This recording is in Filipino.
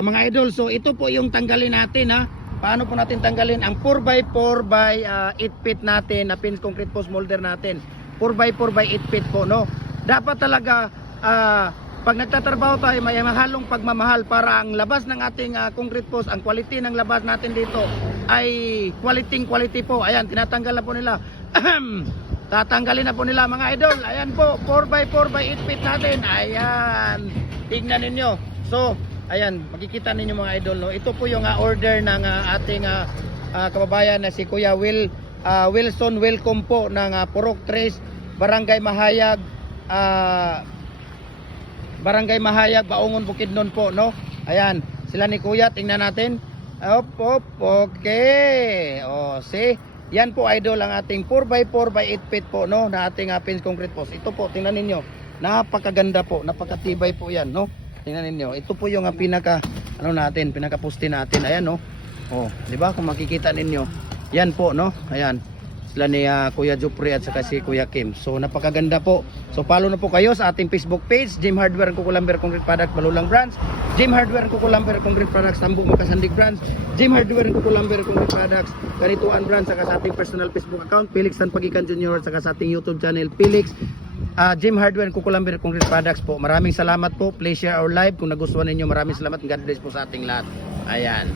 mga idol. So ito po yung tanggalin natin ha. Paano po natin tanggalin ang 4x4 by 8 feet natin na pins concrete post molder natin. 4x4 by 8 feet po, no. Dapat talaga pag nagtatrabaho tayo may mahalong pagmamahal para ang labas ng ating concrete post, ang quality ng labas natin dito ay quality po. Ayan, tinatanggal na po nila. Tatanggalin na po nila mga idol. Ayan po, 4x4 by 8 feet natin. Ayan, tignan ninyo. So ayan, makikita ninyo mga idol, no? Ito po yung order ng ating kababayan na si Kuya Wilson Welcome po ng Purok 3, Barangay Mahayag, Baungon, Bukidnon po, no? Ayan, sila ni Kuya, tingnan natin. Okay. Oh, see? Yan po idol ang ating 4x4 by 8 feet po, no? Na ating pins concrete post. Ito po, tingnan ninyo. Napakaganda po, napakatibay po yan, no? Tingnan ninyo. Ito po yung pinaka poste natin. Ayan, no. Oh, 'di ba? Kung makikita ninyo. Yan po, no. Ayan. Sila ni Kuya Jupri at saka si Kuya Kim. So napakaganda po. So follow na po kayo sa ating Facebook page, Jim Hardware Kukulamber Concrete Products Balulang Branch, Jim Hardware Kukulamber Concrete Products Tambo Makasandig Branch, Jim Hardware Kukulamber Concrete Products Ganituan Branch, saka sa ating personal Facebook account Felix Tanpagikan Jr. saka sa ating YouTube channel Felix Jim Hardware Kukulamber Concrete Products po. Maraming salamat po. Please share our live kung nagustuhan ninyo. Maraming salamat. God bless po sa ating lahat. Ayan.